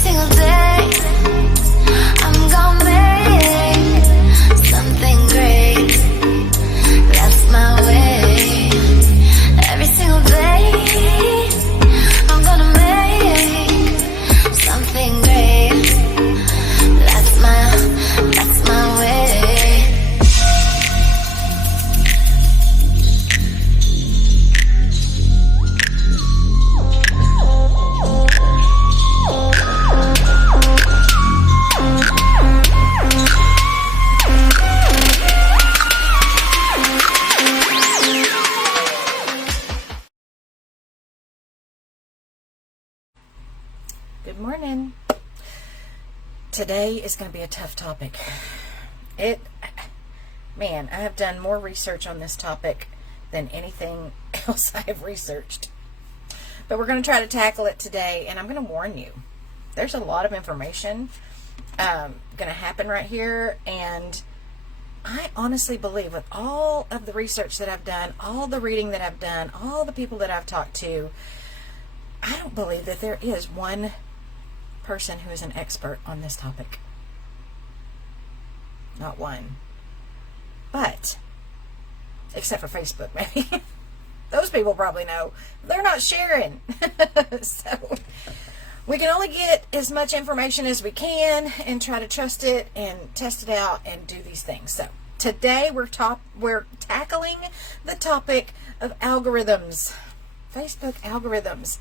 single day, I'm gonna make something great. That's my way. Every single day, I'm gonna make something great. That's my way. Good morning. Today is going to be a tough topic. Man, I have done more research on this topic than anything else I have researched. But we're going to try to tackle it today, and I'm going to warn you. There's a lot of information going to happen right here, and I honestly believe with all of the research that I've done, all the reading that I've done, all the people that I've talked to, I don't believe that there is one person who is an expert on this topic. Not one. But, except for Facebook, maybe. Those people probably know. They're not sharing. So, we can only get as much information as we can and try to trust it and test it out and do these things. So, today we're tackling the topic of algorithms. Facebook algorithms.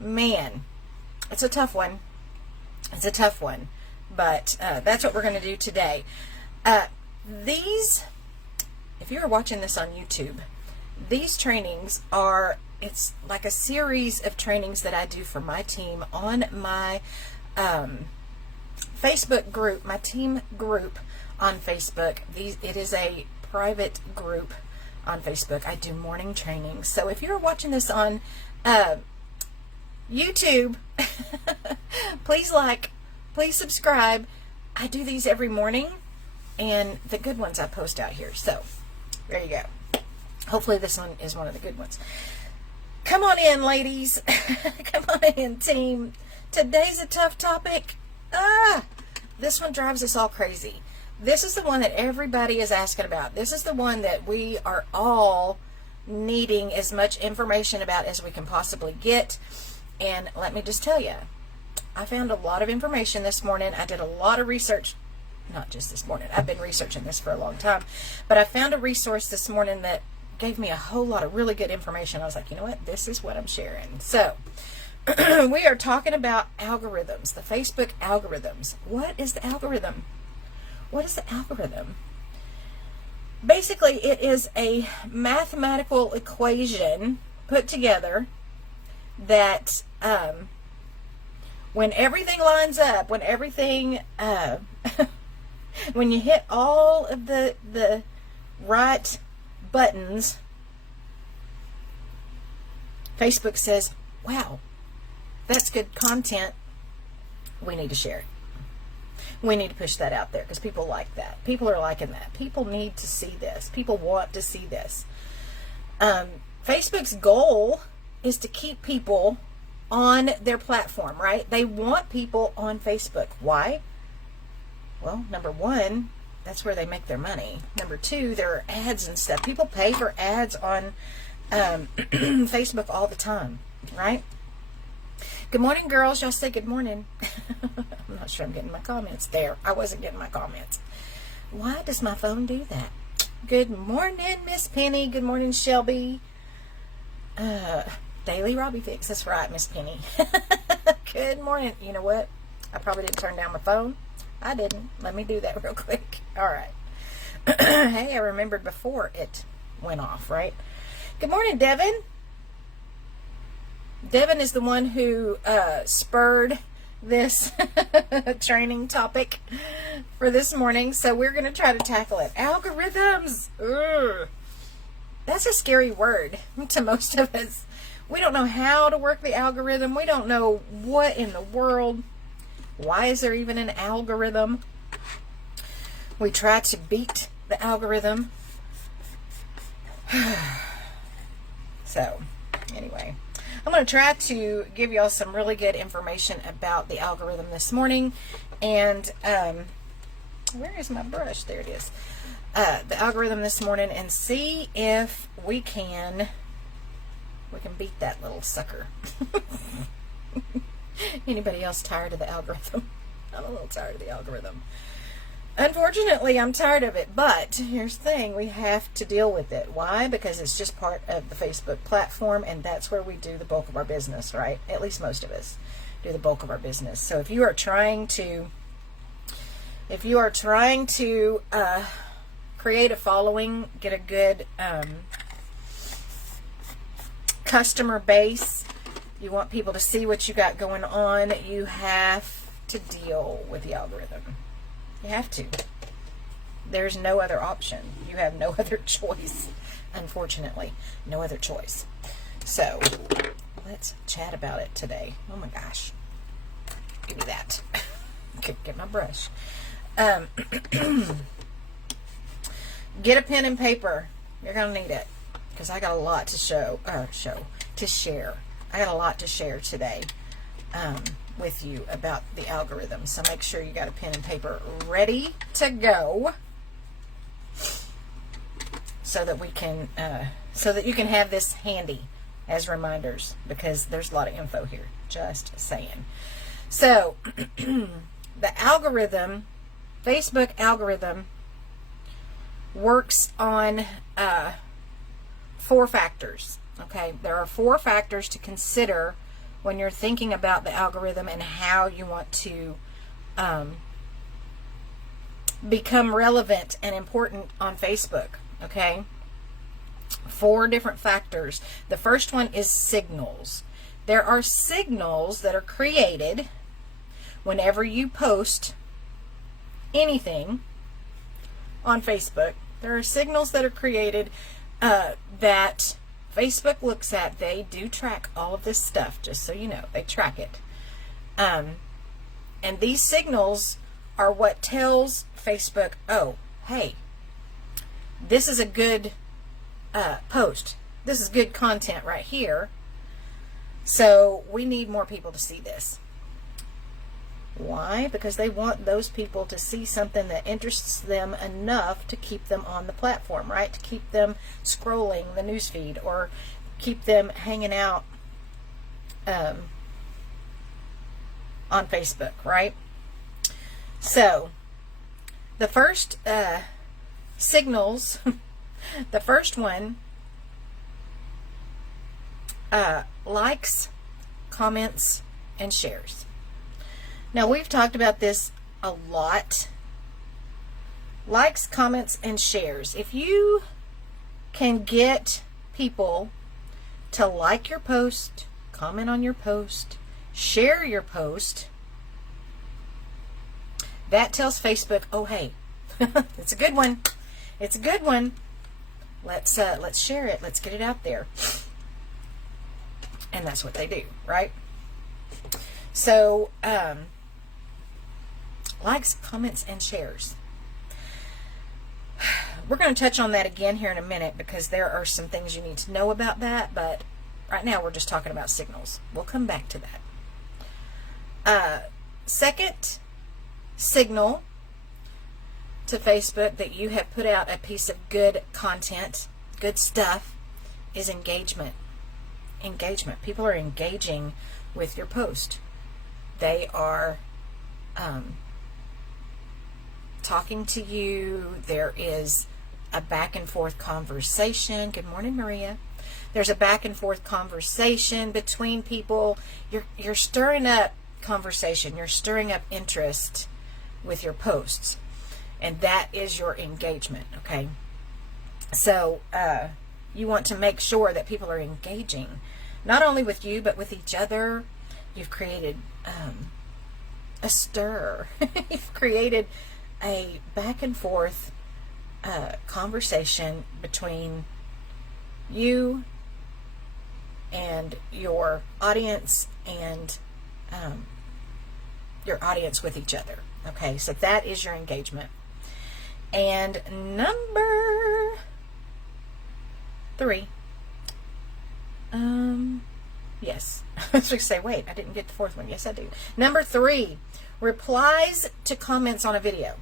Man, it's a tough one. It's a tough one. But that's what we're going to do today. If you're watching this on YouTube, these trainings it's like a series of trainings that I do for my team on my Facebook group, my team group on Facebook. It is a private group on Facebook. I do morning trainings. So if you're watching this on YouTube, please please subscribe. I do these every morning, and the good ones I post out here. So there you go. Hopefully this one is one of the good ones. Come on in, ladies. Come on in, team. Today's a tough topic. This one drives us all crazy. This is the one that everybody is asking about. This is the one that we are all needing as much information about as we can possibly get. And let me just tell you, I found a lot of information this morning. I did a lot of research, not just this morning. I've been researching this for a long time. But I found a resource this morning that gave me a whole lot of really good information. I was like, you know what? This is what I'm sharing. So, we are talking about algorithms, the Facebook algorithms. What is the algorithm? What is the algorithm? Basically, it is a mathematical equation put together that when everything lines up, when everything, when you hit all of the right buttons, Facebook says, wow, that's good content. We need to share it. We need to push that out there because people like that. People are liking that. People need to see this. People want to see this. Facebook's goal is to keep people on their platform, right? They want people on Facebook. Why? Well, number one, that's where they make their money. Number two, there are ads and stuff. People pay for ads on Facebook all the time, right? Good morning, girls. Y'all say good morning. I'm not sure I'm getting my comments there. I wasn't getting my comments. Why does my phone do that? Good morning, Miss Penny. Good morning, Shelby. Daily Robbie Fix. That's right, Miss Penny. Good morning. You know what? I probably didn't turn down my phone. I didn't. Let me do that real quick. All right. Hey, I remembered before it went off, right? Good morning, Devin. Devin is the one who spurred this training topic for this morning. So we're going to try to tackle it. Algorithms. Ugh. That's a scary word to most of us. We don't know how to work the algorithm. We don't know what in the world. Why is there even an algorithm? We try to beat the algorithm. So, anyway. I'm going to try to give y'all some really good information about the algorithm this morning. And where is my brush? There it is. The algorithm this morning, and see if we can beat that little sucker. Anybody else tired of the algorithm? I'm a little tired of the algorithm. Unfortunately, I'm tired of it, but here's the thing, we have to deal with it. Why? Because it's just part of the Facebook platform, and that's where we do the bulk of our business, right? At least most of us do the bulk of our business. So if you are trying to create a following, get a good customer base, you want people to see what you got going on, you have to deal with the algorithm. You have to. There's no other option. You have no other choice. Unfortunately, no other choice. So, let's chat about it today. Oh my gosh. Give me that. Get my brush. Get a pen and paper. You're going to need it. Because I got a lot to share. I got a lot to share today. With you about the algorithm, so make sure you got a pen and paper ready to go, so that we can so that you can have this handy as reminders, because there's a lot of info here, just saying. So the algorithm, Facebook algorithm, works on 4 factors. Okay, there are 4 factors to consider when you're thinking about the algorithm and how you want to become relevant and important on Facebook. Okay, 4 different factors. The first one is signals. There are signals that are created whenever you post anything on Facebook. There are signals that are created that Facebook looks at. They do track all of this stuff, just so you know. They track it. And these signals are what tells Facebook, oh, hey, this is a good post. This is good content right here. So we need more people to see this. Why? Because they want those people to see something that interests them enough to keep them on the platform, right? To keep them scrolling the newsfeed, or keep them hanging out on Facebook, right? So the first signals, the first one, likes, comments, and shares. Now, we've talked about this a lot. Likes, comments, and shares. If you can get people to like your post, comment on your post, share your post, that tells Facebook, oh, hey, it's a good one. It's a good one. Let's share it. Let's get it out there. And that's what they do, right? So, likes, comments, and shares. We're going to touch on that again here in a minute, because there are some things you need to know about that, but right now we're just talking about signals. We'll come back to that. Second signal to Facebook that you have put out a piece of good content, good stuff, is engagement. Engagement. People are engaging with your post. They are talking to you. There is a back and forth conversation. Good morning, Maria. There's a back and forth conversation between people. You're stirring up conversation. You're stirring up interest with your posts, and that is your engagement. Okay, so you want to make sure that people are engaging, not only with you but with each other. You've created a stir. You've created a back and forth conversation between you and your audience, and your audience with each other. Okay, so that is your engagement. And number 3, Yes. I was going to say, wait, I didn't get the fourth one. Yes, I do. Number 3, replies to comments on a video.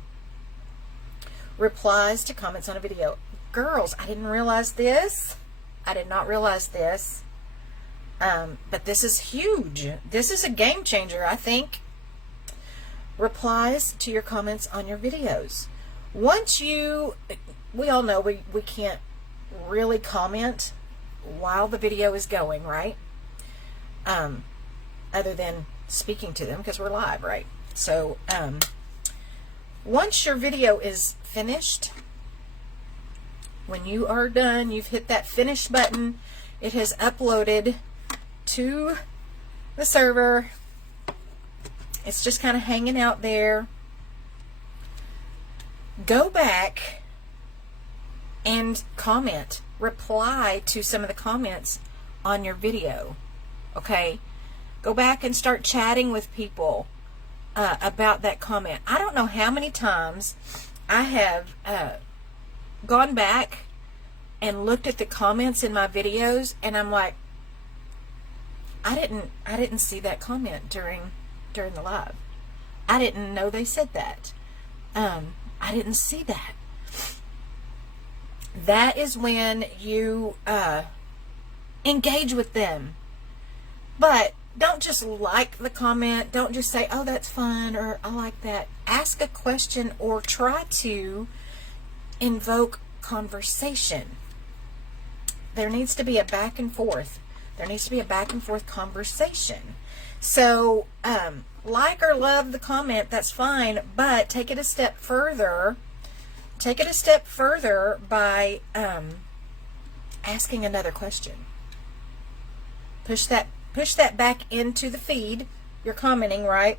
Replies to comments on a video. Girls, I didn't realize this. I did not realize this. But this is huge. This is a game changer, I think. Replies to your comments on your videos. Once we all know we can't really comment while the video is going, right? Other than speaking to them because we're live, right? So once your video is finished, when you are done, you've hit that finish button, it has uploaded to the server, it's just kind of hanging out there. Go back and comment, reply to some of the comments on your video. Okay, go back and start chatting with people about that comment. I don't know how many times I have gone back and looked at the comments in my videos, and I'm like, I didn't see that comment during the live. I didn't know they said that. I didn't see that. That is when you engage with them. But don't just like the comment. Don't just say, oh, that's fun, or I like that. Ask a question or try to invoke conversation. There needs to be a back and forth. There needs to be a back and forth conversation. So, like or love the comment, that's fine, but take it a step further. Take it a step further by asking another question. Push that back into the feed. You're commenting, right?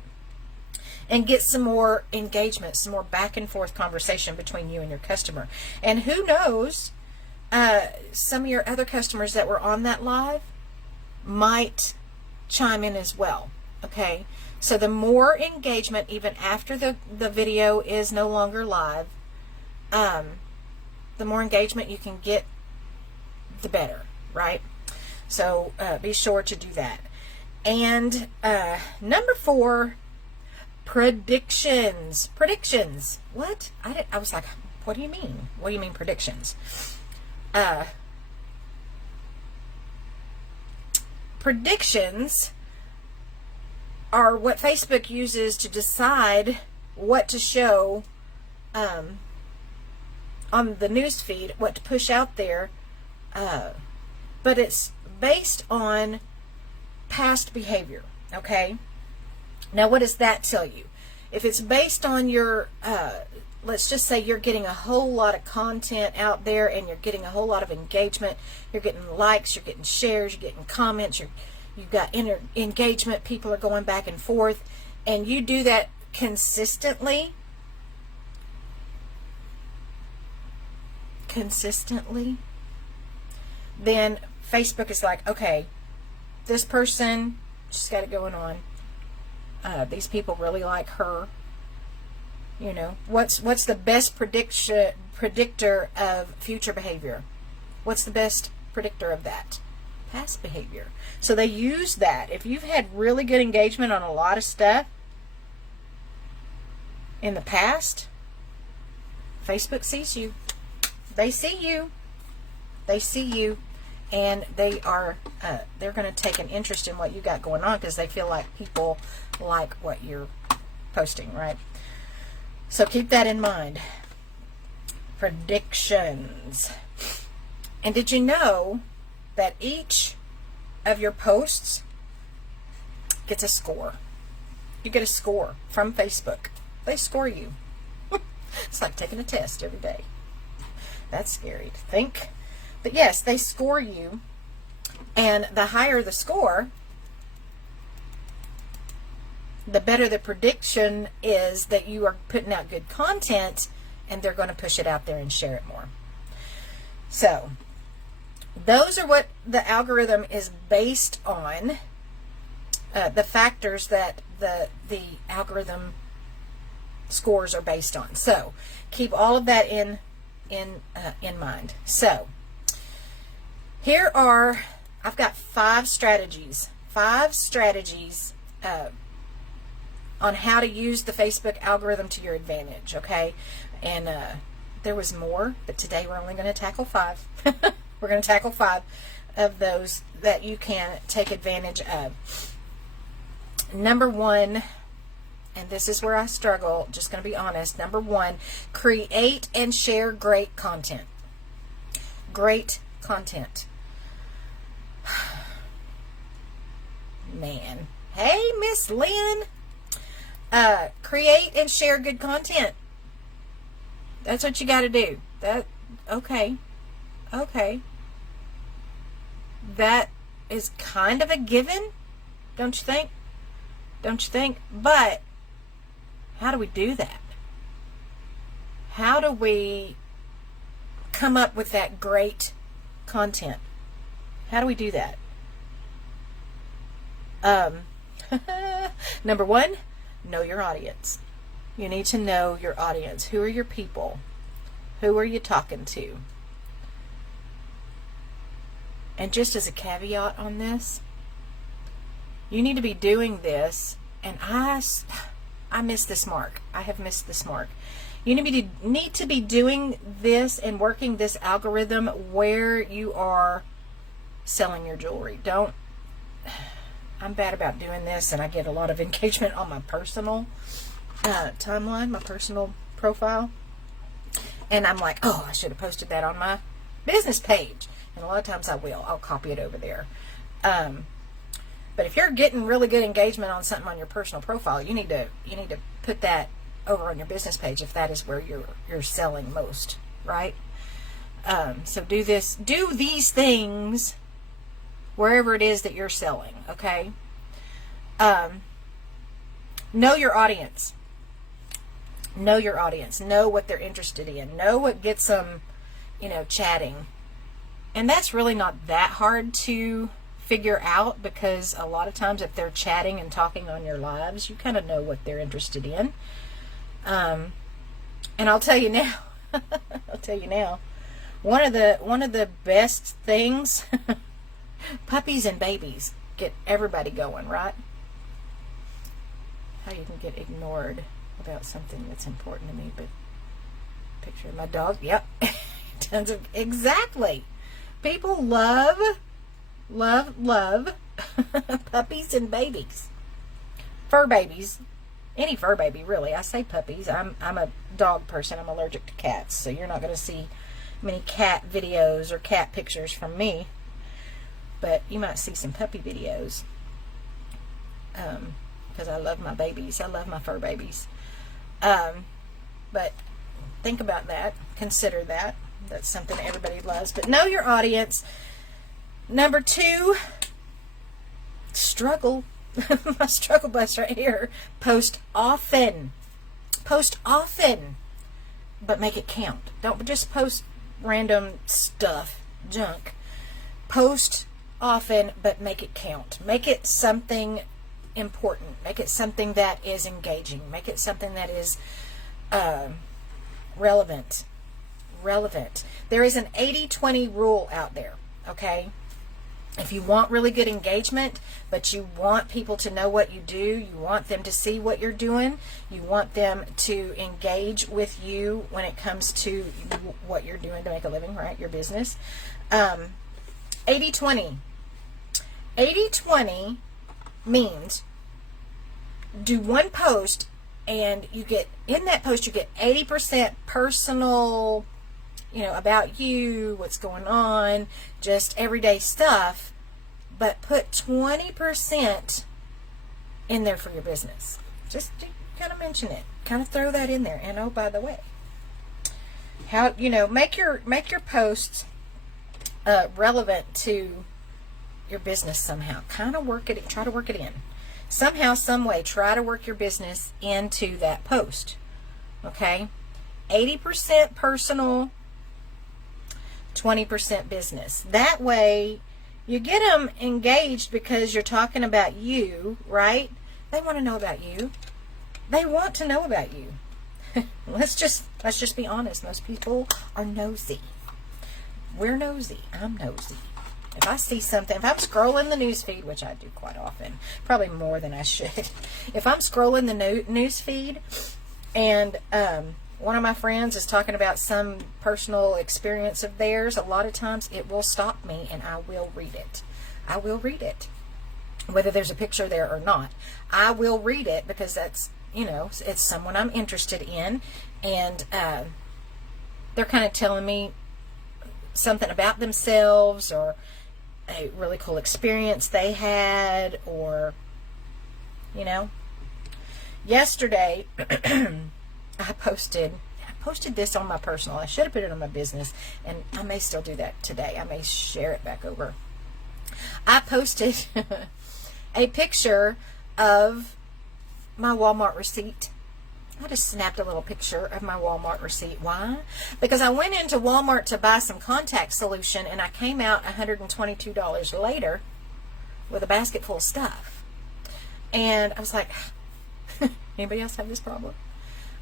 And get some more engagement, some more back and forth conversation between you and your customer. And who knows, some of your other customers that were on that live might chime in as well. Okay, so the more engagement, even after the video is no longer live, the more engagement you can get, the better, right? So be sure to do that. And number 4, predictions. Predictions. What? I was like, what do you mean? What do you mean predictions? Predictions are what Facebook uses to decide what to show on the news feed, what to push out there, but it's based on past behavior. Okay, now what does that tell you? If it's based on your let's just say you're getting a whole lot of content out there and you're getting a whole lot of engagement, you're getting likes, you're getting shares, you're getting comments, you've got engagement, people are going back and forth, and you do that consistently, then Facebook is like, okay, this person, she's got it going on. These people really like her. You know, what's the best predictor of future behavior? What's the best predictor of that? Past behavior. So they use that. If you've had really good engagement on a lot of stuff in the past, Facebook sees you. They see you. They see you, and they are they're going to take an interest in what you got going on because they feel like people like what you're posting, right? So keep that in mind. Predictions. And did you know that each of your posts gets a score? You get a score from Facebook. They score you. It's like taking a test every day. That's scary to think. But yes, they score you. And the higher the score, the better the prediction is that you are putting out good content, and they're going to push it out there and share it more. So those are what the algorithm is based on, the factors that the algorithm scores are based on. So keep all of that in mind. So here are I've got 5 strategies. 5 strategies on how to use the Facebook algorithm to your advantage, okay? And there was more, but today we're only going to tackle 5. We're going to tackle 5 of those that you can take advantage of. Number 1, and this is where I struggle, just going to be honest. Number 1, create and share great content. Great content. Man. Hey, Miss Lynn. Create and share good content. That's what you got to do. Okay. That is kind of a given, don't you think? Don't you think? But how do we do that? How do we come up with that great content? How do we do that? Number 1, know your audience. You need to know your audience. Who are your people? Who are you talking to? And just as a caveat on this, you need to be doing this, and I missed this mark. I have missed this mark. You need to be doing this and working this algorithm where you are selling your jewelry. I'm bad about doing this, and I get a lot of engagement on my personal timeline, my personal profile. And I'm like, oh, I should have posted that on my business page. And a lot of times I will. I'll copy it over there. But if you're getting really good engagement on something on your personal profile, you need to put that over on your business page if that is where you're selling most, right? So do these things wherever it is that you're selling, okay? Know your audience. Know your audience. Know what they're interested in. Know what gets them, chatting. And that's really not that hard to figure out, because a lot of times if they're chatting and talking on your lives, you kind of know what they're interested in. And I'll tell you now, one of the best things, puppies and babies get everybody going, right? How you can get ignored about something that's important to me, but picture of my dog. Yep. Tons of, exactly. People love puppies and babies. Fur babies. Any fur baby, really. I say puppies. I'm a dog person. I'm allergic to cats, so you're not going to see many cat videos or cat pictures from me. But you might see some puppy videos. Because I love my babies. I love my fur babies. But think about that. Consider that. That's something everybody loves. But know your audience. Number 2, struggle. My struggle bus right here. Post often. Post often. But make it count. Don't just post random stuff, junk. Post often, but make it count. Make it something important. Make it something that is engaging. Make it something that is relevant. There is an 80-20 rule out there, okay? If you want really good engagement, but you want people to know what you do, you want them to see what you're doing, you want them to engage with you when it comes to what you're doing to make a living, right? Your business. 80-20. 80-20 means do one post, and you get, in that post, you get 80% personal, about you, what's going on, just everyday stuff, but put 20% in there for your business. Just to kind of mention it, kind of throw that in there. And oh, by the way, how, make your posts relevant to your business somehow. Kind of try to work it in. Somehow, some way, try to work your business into that post. Okay? 80% personal, 20% business. That way, you get them engaged because you're talking about you, right? They want to know about you. They want to know about you. Let's just be honest. Most people are nosy. We're nosy. I'm nosy. If I see something, if I'm scrolling the news feed, which I do quite often, probably more than I should. If I'm scrolling the news feed and one of my friends is talking about some personal experience of theirs, a lot of times it will stop me and I will read it. I will read it. Whether there's a picture there or not. I will read it because that's, you know, it's someone I'm interested in, and they're kind of telling me something about themselves or a really cool experience they had, or, you know. Yesterday, I posted this on my personal. I should have put it on my business, and I may still do that today. I may share it back over. I posted a picture of my Walmart receipt. I just snapped a little picture of my Walmart receipt. Why? Because I went into Walmart to buy some contact solution, and I came out $122 later with a basket full of stuff. And I was like, anybody else have this problem?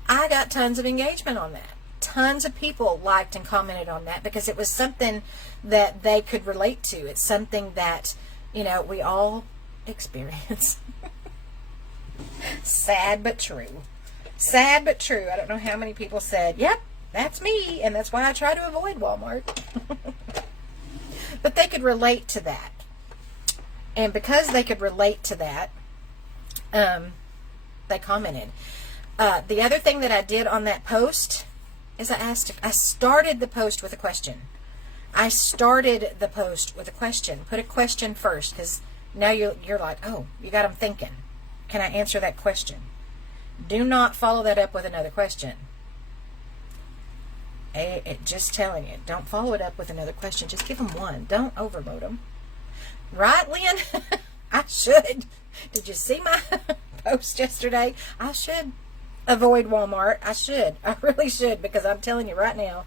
I got tons of engagement on that. Tons of people liked and commented on that because it was something that they could relate to. It's something that, you know, we all experience. Sad but true. Sad but true. I don't know how many people said, yep, that's me, and that's why I try to avoid Walmart. But they could relate to that. And because they could relate to that, they commented. The other thing that I did on that post is I started the post with a question. I started the post with a question. Put a question first, because now you're like, oh, you got them thinking. Can I answer that question? Do not follow that up with another question. Just telling you, don't follow it up with another question. Just give them one. Don't overload them. Right, Lynn? I should. Did you see my post yesterday? I should avoid Walmart. I should. I really should, because I'm telling you right now,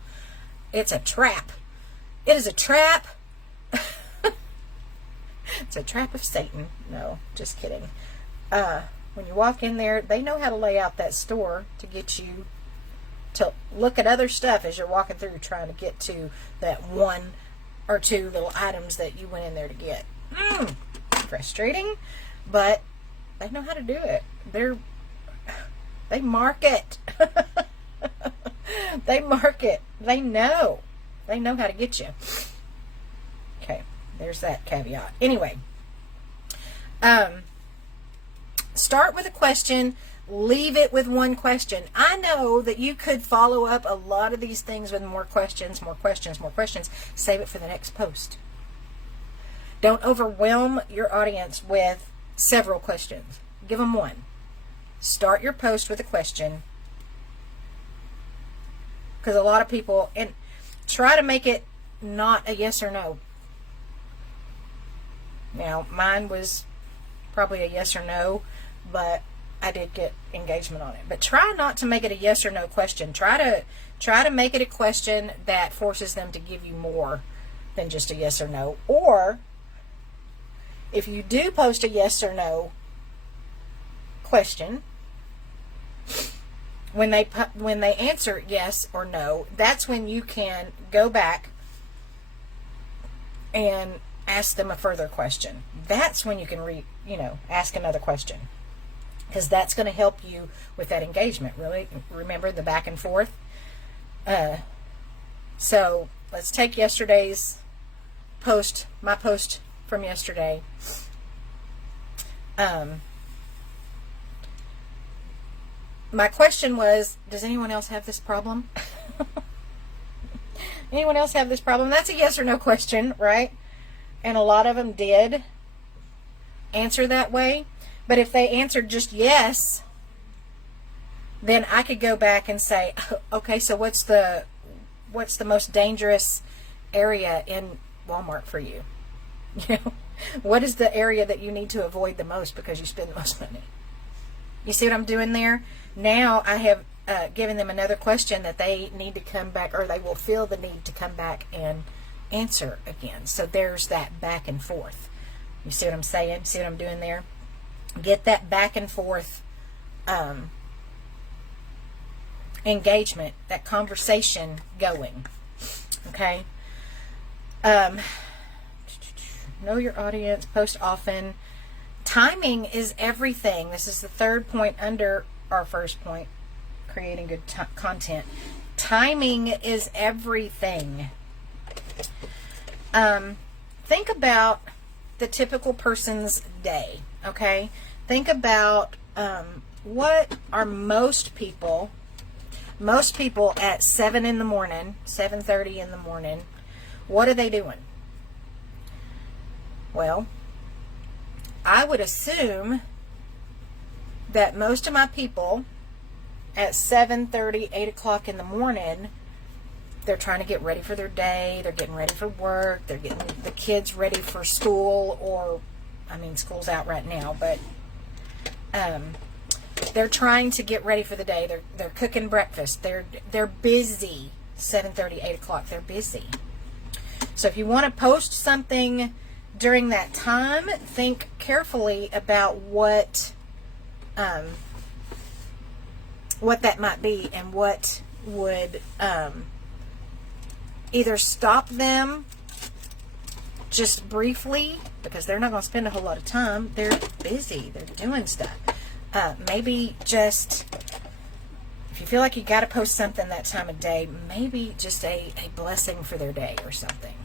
it's a trap. It is a trap. It's a trap of Satan. No, just kidding. When you walk in there, they know how to lay out that store to get you to look at other stuff as you're walking through trying to get to that one or two little items that you went in there to get. Frustrating, but they know how to do it. They market. They market. They know how to get you. Okay, there's that caveat. Anyway, start with a question, leave it with one question. I know that you could follow up a lot of these things with more questions, more questions, more questions. Save it for the next post. Don't overwhelm your audience with several questions. Give them one. Start your post with a question, because a lot of people, and try to make it not a yes or no. Now, mine was probably a yes or no, but I did get engagement on it. But try not to make it a yes or no question. Try to make it a question that forces them to give you more than just a yes or no. Or if you do post a yes or no question, when they answer yes or no, that's when you can go back and ask them a further question. That's when you can ask another question, because that's going to help you with that engagement. Really, remember the back and forth. So let's take yesterday's post, my post from yesterday. My question was, does anyone else have this problem? Anyone else have this problem? That's a yes or no question, right? And a lot of them did answer that way. But if they answered just yes, then I could go back and say, okay, so what's the most dangerous area in Walmart for you? You know, what is the area that you need to avoid the most because you spend the most money? You see what I'm doing there? Now I have given them another question that they need to come back, or they will feel the need to come back and answer again. So there's that back and forth. You see what I'm saying? See what I'm doing there? Get that back and forth engagement, that conversation going. Okay? Know your audience, post often. Timing is everything. This is the third point under our first point, creating good content. Timing is everything. Think about the typical person's day, okay? Think about what are most people at 7 in the morning, 7:30 in the morning, what are they doing? Well, I would assume that most of my people at 7:30, 8 o'clock in the morning, they're trying to get ready for their day, they're getting ready for work, they're getting the kids ready for school, or, I mean, school's out right now, but they're trying to get ready for the day. They're cooking breakfast. They're busy. 7:30, 8 o'clock, they're busy. So if you want to post something during that time, think carefully about what that might be, and what would either stop them just briefly, because they're not going to spend a whole lot of time. They're busy. They're doing stuff. Maybe just, if you feel like you got to post something that time of day, maybe just a blessing for their day or something.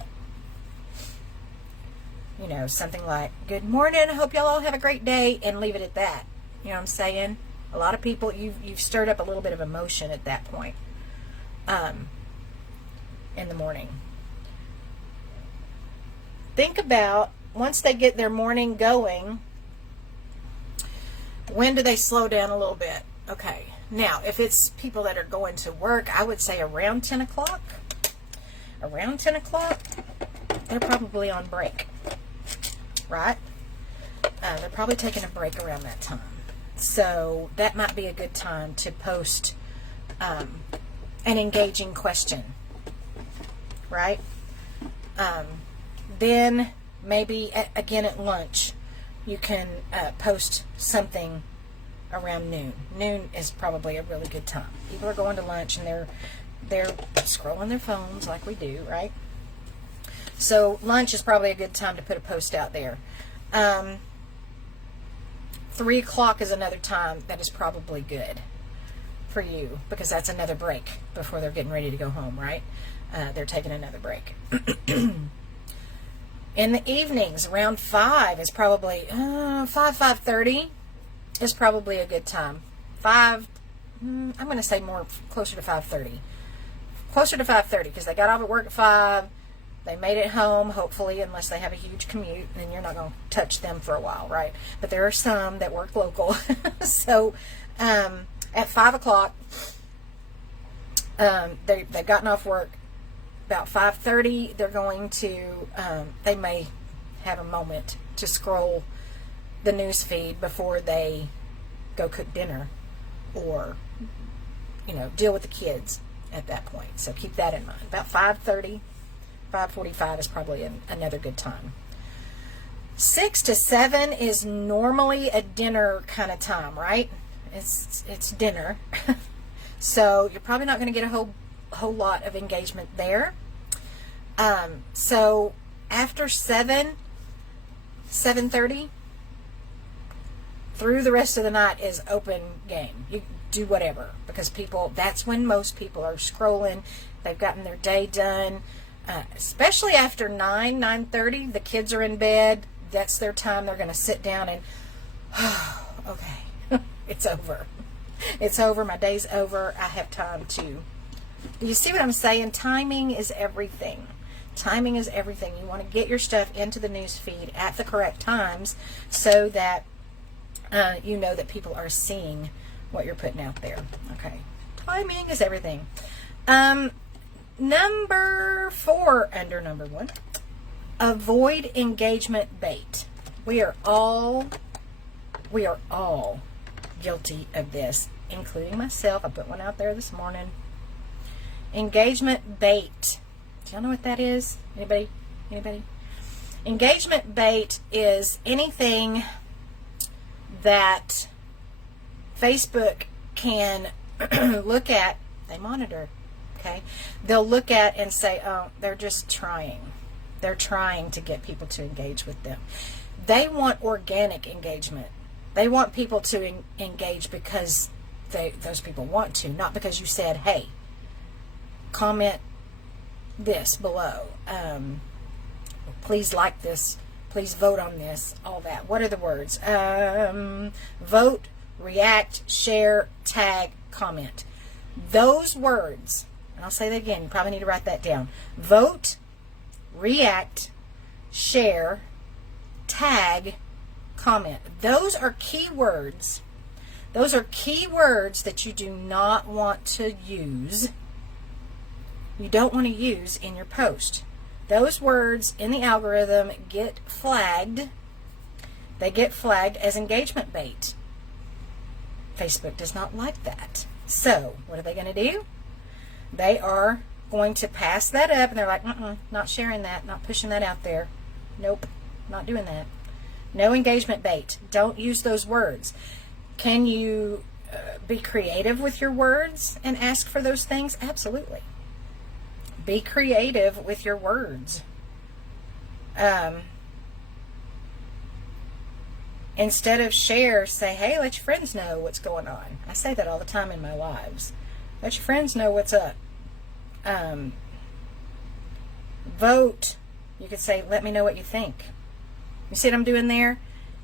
You know, something like, good morning, I hope y'all all have a great day, and leave it at that. You know what I'm saying? A lot of people, you've stirred up a little bit of emotion at that point in the morning. Think about, once they get their morning going, when do they slow down a little bit? Okay. Now, if it's people that are going to work, I would say around 10 o'clock. Around 10 o'clock, they're probably on break. Right? They're probably taking a break around that time. So that might be a good time to post an engaging question. Right? Then maybe, again at lunch, you can post something around noon. Noon is probably a really good time. People are going to lunch and they're scrolling their phones like we do, right? So lunch is probably a good time to put a post out there. 3 o'clock is another time that is probably good for you, because that's another break before they're getting ready to go home, right? They're taking another break. In the evenings, around 5 is probably, 5:30 is probably a good time. I'm going to say more closer to 5:30. Closer to 5:30, because they got off at work at 5. They made it home, hopefully, unless they have a huge commute, and then you're not going to touch them for a while, right? But there are some that work local. So at 5 o'clock, they've gotten off work. About 5:30, they're going to, they may have a moment to scroll the news feed before they go cook dinner, or, you know, deal with the kids at that point. So keep that in mind. About 5:30, 5:45 is probably another good time. 6 to 7 is normally a dinner kind of time, right? It's dinner. So you're probably not going to get a whole lot of engagement there. So after 7:30 through the rest of the night is open game. You do whatever, because that's when most people are scrolling. They've gotten their day done, especially after 9:30, the kids are in bed. That's their time. They're going to sit down and, okay, it's over. It's over. My day's over. I have time to. Do you see what I'm saying? Timing is everything. Timing is everything. You want to get your stuff into the news feed at the correct times, so that you know that people are seeing what you're putting out there. Okay. Timing is everything. Number 4 under number 1. Avoid engagement bait. We are all guilty of this, including myself. I put one out there this morning. Engagement bait. Do y'all know what that is? Anybody? Engagement bait is anything that Facebook can look at. They monitor, okay? They'll look at and say, oh, they're just trying. They're trying to get people to engage with them. They want organic engagement. They want people to engage because those people want to, not because you said, hey, comment this below. Please like this. Please vote on this. All that. What are the words? Vote, react, share, tag, comment. Those words, and I'll say that again. You probably need to write that down. Vote, react, share, tag, comment. Those are key words. Those are key words that you do not want to use. You don't want to use in your post. Those words in the algorithm get flagged. They get flagged as engagement bait. Facebook does not like that. So, what are they going to do? They are going to pass that up, and they're like, not sharing that, not pushing that out there. Nope, not doing that. No engagement bait. Don't use those words. Can you be creative with your words and ask for those things? Absolutely. Be creative with your words. Instead of share, say, hey, let your friends know what's going on. I say that all the time in my lives. Let your friends know what's up. Vote. You could say, let me know what you think. You see what I'm doing there?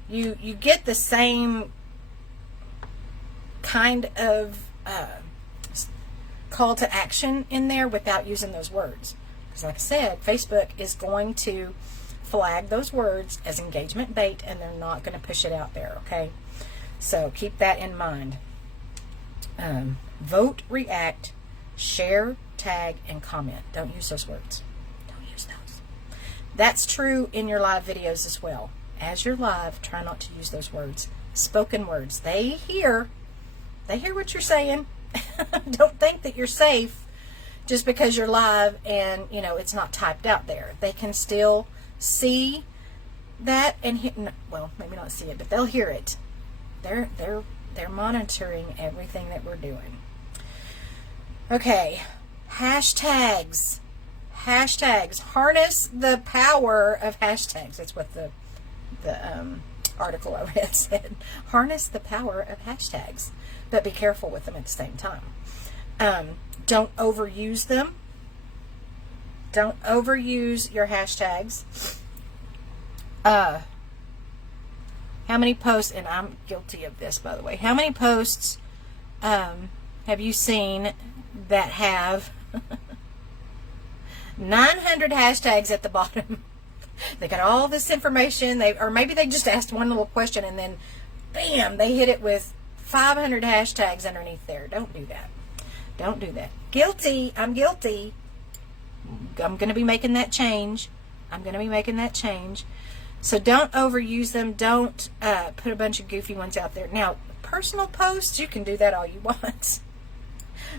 You get the same kind of call to action in there without using those words. Because like I said, Facebook is going to flag those words as engagement bait, and they're not going to push it out there, okay? So keep that in mind. Vote, react, share, tag, and comment. Don't use those words. Don't use those. That's true in your live videos as well. As you're live, try not to use those words. Spoken words. They hear what you're saying. Don't think that you're safe just because you're live and, you know, it's not typed out there. They can still see that and well, maybe not see it, but they'll hear it. They're monitoring everything that we're doing. Okay, hashtags. Harness the power of hashtags. That's what the article I read said. Harness the power of hashtags, but be careful with them at the same time. Don't overuse them. Don't overuse your hashtags. How many posts, and I'm guilty of this, by the way, how many posts have you seen that have 900 hashtags at the bottom? They got all this information, or maybe they just asked one little question and then bam, they hit it with 500 hashtags underneath there. Don't do that. Don't do that. Guilty. I'm guilty. I'm going to be making that change. So don't overuse them. Don't put a bunch of goofy ones out there. Now, personal posts, you can do that all you want.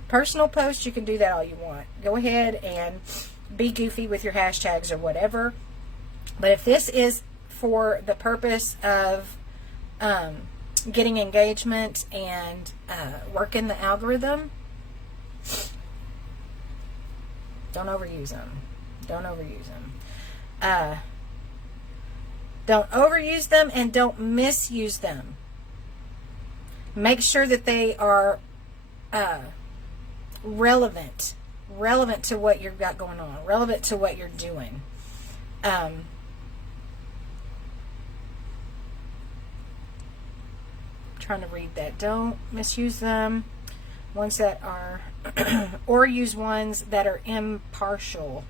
Personal posts, you can do that all you want. Go ahead and be goofy with your hashtags or whatever. But if this is for the purpose of getting engagement and working the algorithm, don't overuse them. Don't overuse them, and don't misuse them. Make sure that they are relevant to what you've got going on, relevant to what you're doing. Trying to read that. Don't misuse them. Ones that are or use ones that are impartial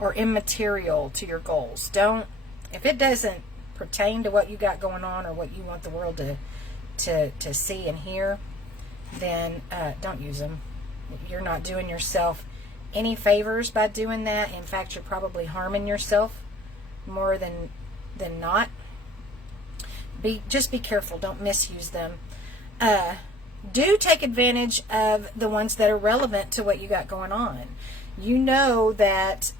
or immaterial to your goals. Don't, if it doesn't pertain to what you got going on or what you want the world to see and hear, then don't use them. You're not doing yourself any favors by doing that. In fact, you're probably harming yourself more than not. Just be careful. Don't misuse them. Do take advantage of the ones that are relevant to what you got going on. You know that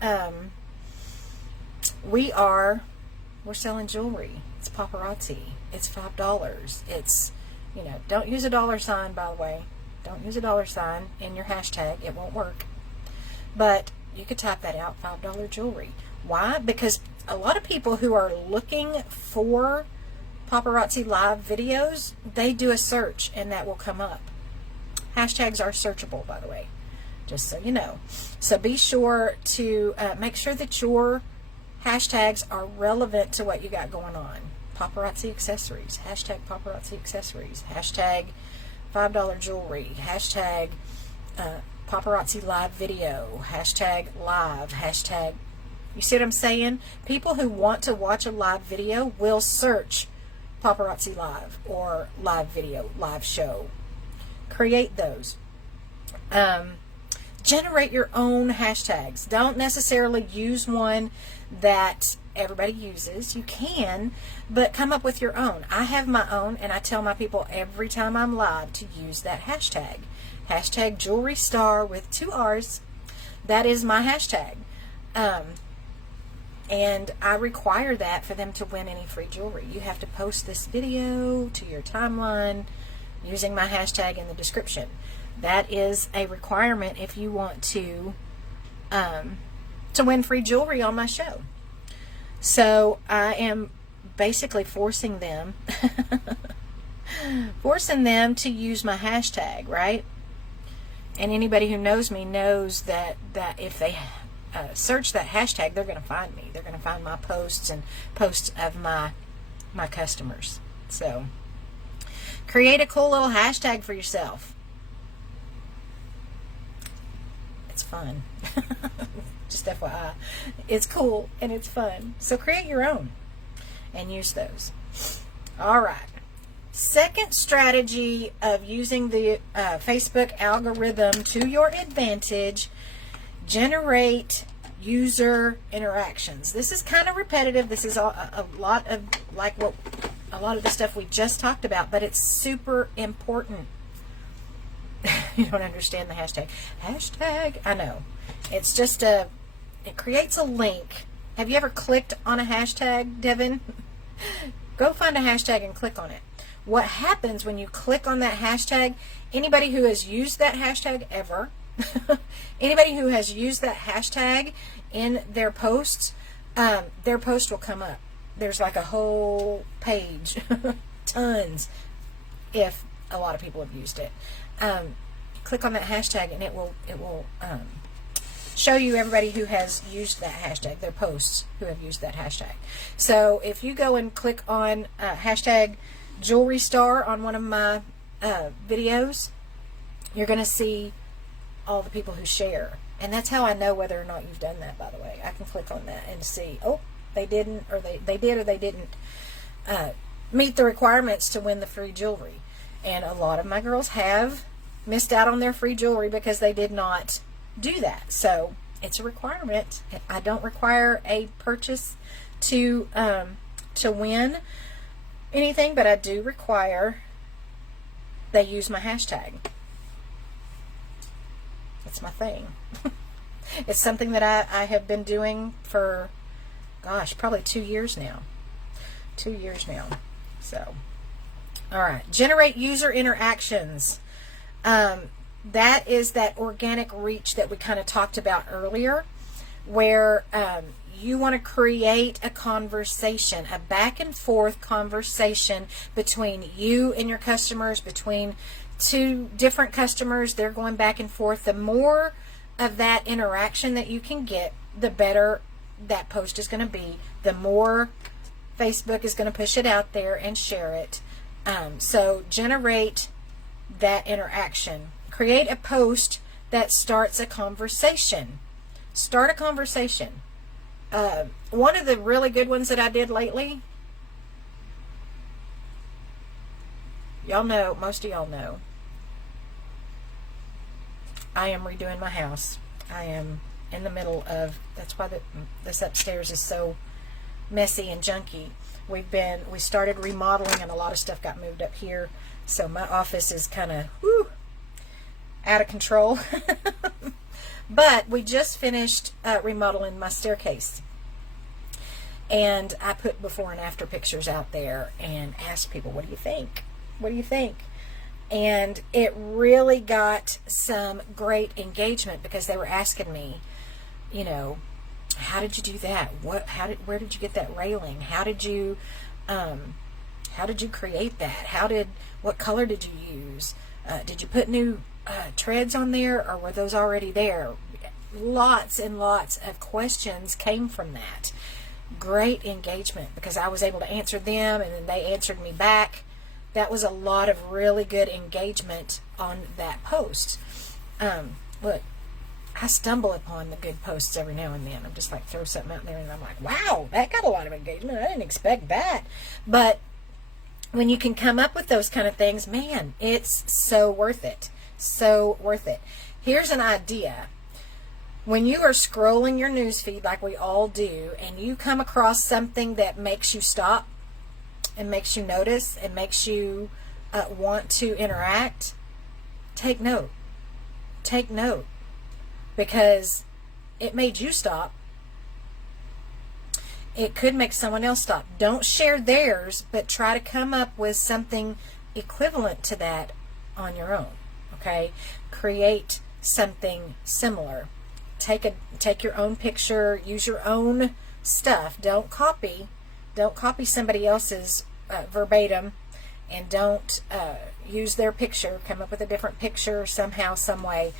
we're selling jewelry. It's Paparazzi. It's $5. It's, you know, don't use a dollar sign, by the way. Don't use a dollar sign in your hashtag. It won't work. But you could type that out, $5 jewelry. Why? Because a lot of people who are looking for paparazzi live videos, they do a search and that will come up. Hashtags are searchable, by the way, just so you know. So be sure to make sure that your hashtags are relevant to what you got going on. Paparazzi accessories, hashtag paparazzi accessories, hashtag $5 jewelry, hashtag paparazzi live video, hashtag live, hashtag, you see what I'm saying? People who want to watch a live video will search paparazzi live or live video, live show. Create those. Generate your own hashtags. Don't necessarily use one that everybody uses. You can, but come up with your own. I have my own, and I tell my people every time I'm live to use that hashtag. Hashtag Jewelry Star with 2 R's. That is my hashtag. And I require that for them to win any free jewelry. You have to post this video to your timeline using my hashtag in the description. That is a requirement if you want to win free jewelry on my show. So I am basically forcing them to use my hashtag, right? And anybody who knows me knows that if they search that hashtag, they're going to find me. They're going to find my posts and posts of my customers. So create a cool little hashtag for yourself. It's fun. Just FYI. It's cool and it's fun. So create your own and use those. All right. Second strategy of using the Facebook algorithm to your advantage: generate user interactions. This is kind of repetitive. This is a lot of the stuff we just talked about, but it's super important. You don't understand the hashtag. Hashtag, I know. It's just it creates a link. Have you ever clicked on a hashtag, Devin? Go find a hashtag and click on it. What happens when you click on that hashtag, anybody who has used that hashtag ever, anybody who has used that hashtag in their posts, their post will come up. There's like a whole page, tons, if a lot of people have used it. Click on that hashtag and it will show you everybody who has used that hashtag, their posts who have used that hashtag. So if you go and click on hashtag Jewelry Star on one of my videos, you're going to see all the people who share. And that's how I know whether or not you've done that, by the way. I can click on that and see, oh, they didn't, or they did or they didn't meet the requirements to win the free jewelry. And a lot of my girls have missed out on their free jewelry because they did not do that. So it's a requirement. I don't require a purchase to win anything, but I do require they use my hashtag. It's my thing. It's something that I have been doing for, gosh, probably 2 years now. 2 years now. So, all right. Generate user interactions. That is that organic reach that we kind of talked about earlier, where you want to create a conversation, a back and forth conversation between you and your customers, between two different customers. They're going back and forth. The more of that interaction that you can get, the better that post is going to be. The more Facebook is going to push it out there and share it. So generate that interaction. Create a post that starts a conversation. Start a conversation. One of the really good ones that I did lately, y'all know, most of y'all know, I am redoing my house. I am in the middle of, that's why this upstairs is so messy and junky. We started remodeling and a lot of stuff got moved up here. So my office is kind of out of control. But we just finished remodeling my staircase. And I put before and after pictures out there and asked people, what do you think? What do you think? And it really got some great engagement because they were asking me, you know, how did you do that? Where did you get that railing? How did you create that? What color did you use? Did you put new treads on there, or were those already there? Lots and lots of questions came from that. Great engagement, because I was able to answer them and then they answered me back. That was a lot of really good engagement on that post. Look, I stumble upon the good posts every now and then. I'm just like, throw something out there and I'm like, wow, that got a lot of engagement. I didn't expect that. But when you can come up with those kind of things, man, it's so worth it. So worth it. Here's an idea. When you are scrolling your news feed like we all do, and you come across something that makes you stop and makes you notice and makes you want to interact, take note. Take note. Because it made you stop. It could make someone else stop. Don't share theirs, but try to come up with something equivalent to that on your own. Okay? Create something similar. Take your own picture, use your own stuff. Don't copy somebody else's verbatim, and don't use their picture. Come up with a different picture somehow, some way.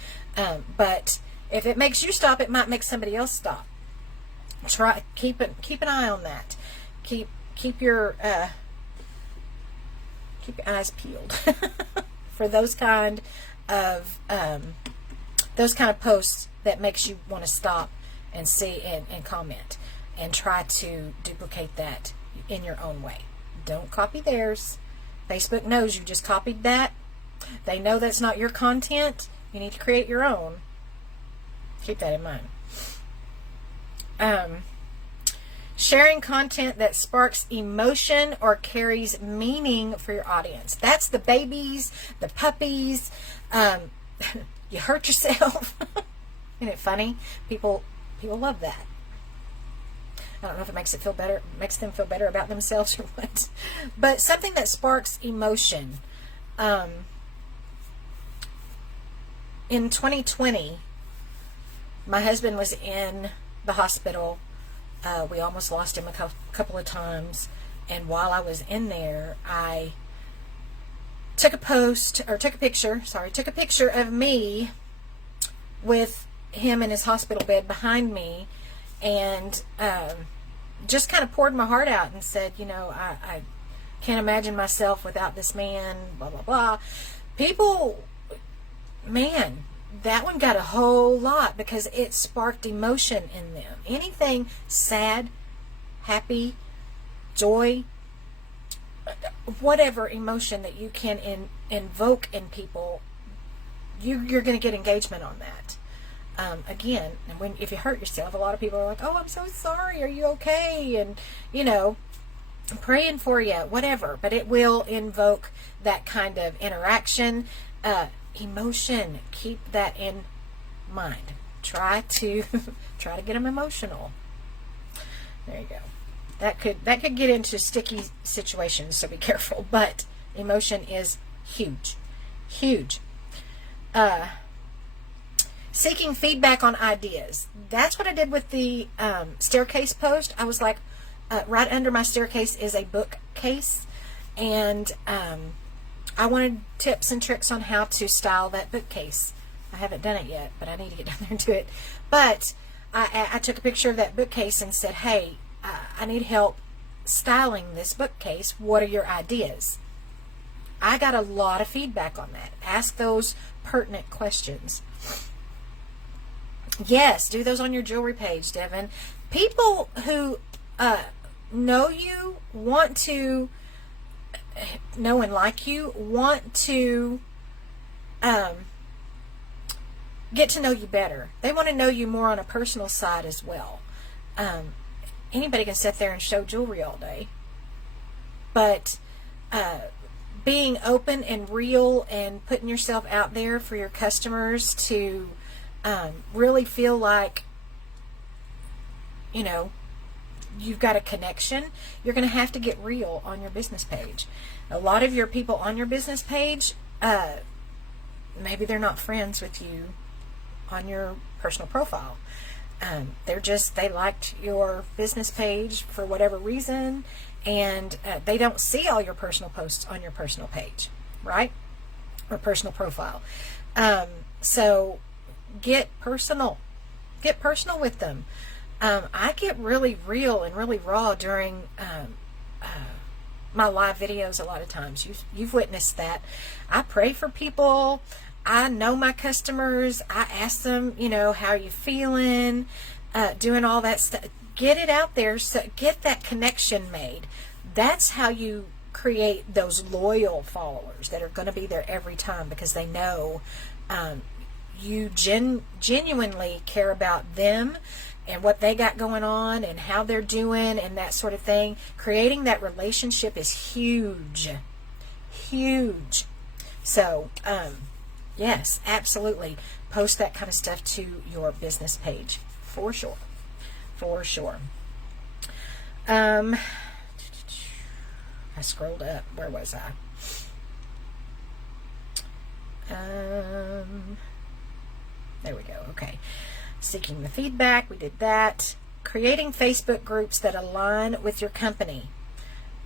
But if it makes you stop, it might make somebody else stop. Keep an eye on that. Keep your eyes peeled for those kind of posts that makes you want to stop and see and comment, and try to duplicate that in your own way. Don't copy theirs. Facebook knows you just copied that. They know that's not your content. You need to create your own. Keep that in mind. Sharing content that sparks emotion or carries meaning for your audience. That's the babies, the puppies. You hurt yourself. Isn't it funny? People love that. I don't know if it makes them feel better about themselves or what. But something that sparks emotion. In 2020, my husband was in the hospital. We almost lost him a couple of times. And while I was in there, I took a picture of me with him in his hospital bed behind me, and just kind of poured my heart out and said, I can't imagine myself without this man, blah, blah, blah. People, man, that one got a whole lot because it sparked emotion in them. Anything sad, happy, joy, whatever emotion that you can invoke in people, you're going to get engagement on that. Again, if you hurt yourself, a lot of people are like, oh, I'm so sorry, are you okay? And, I'm praying for you, whatever. But it will invoke that kind of interaction. Emotion, keep that in mind. Try to get them emotional. There you go. That could get into sticky situations, so be careful. But emotion is huge. Seeking feedback on ideas. That's what I did with the staircase post. I was like, right under my staircase is a bookcase, and I wanted tips and tricks on how to style that bookcase. I haven't done it yet, but I need to get down there and do it. But I took a picture of that bookcase and said, hey, I need help styling this bookcase. What are your ideas? I got a lot of feedback on that. Ask those pertinent questions. Yes, do those on your jewelry page, Devin. People who know you, want to know and like you, want to get to know you better. They want to know you more on a personal side as well. Anybody can sit there and show jewelry all day, but being open and real and putting yourself out there for your customers to really feel like, you've got a connection, you're going to have to get real on your business page. A lot of your people on your business page, maybe they're not friends with you on your personal profile. They liked your business page for whatever reason, and they don't see all your personal posts on your personal page, right? Or personal profile. So get personal. Get personal with them. I get really real and really raw during my live videos a lot of times. You've witnessed that. I pray for people. I know my customers. I ask them, how are you feeling? Doing all that stuff. Get it out there. So get that connection made. That's how you create those loyal followers that are going to be there every time, because they know you genuinely care about them and what they got going on and how they're doing and that sort of thing. Creating that relationship is huge. Huge. So, yes, absolutely. Post that kind of stuff to your business page. For sure. For sure. I scrolled up. Where was I? There we go. Okay. Seeking the feedback. We did that. Creating Facebook groups that align with your company.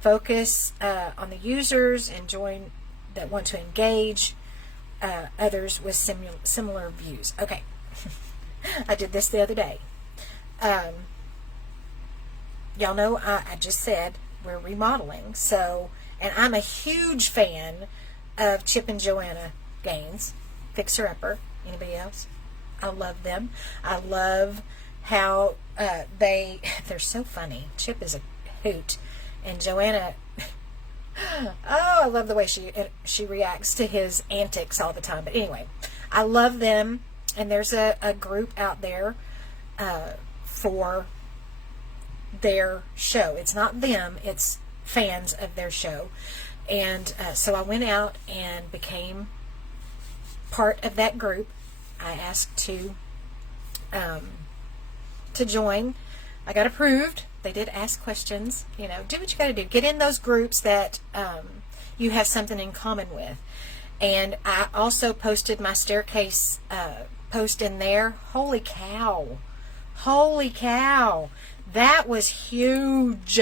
Focus on the users and join that want to engage others with similar views. Okay. I did this the other day. Y'all know I just said we're remodeling. So, and I'm a huge fan of Chip and Joanna Gaines, Fixer Upper. Anybody else? I love them. I love how they're so funny. Chip is a hoot, and Joanna, oh, I love the way she reacts to his antics all the time. But anyway, I love them, and there's a group out there for their show. It's not them, it's fans of their show. And so I went out and became part of that group. I asked to join. I got approved. They did ask questions. Do what you got to do. Get in those groups that you have something in common with. And I also posted my staircase post in there. Holy cow. Holy cow. That was huge.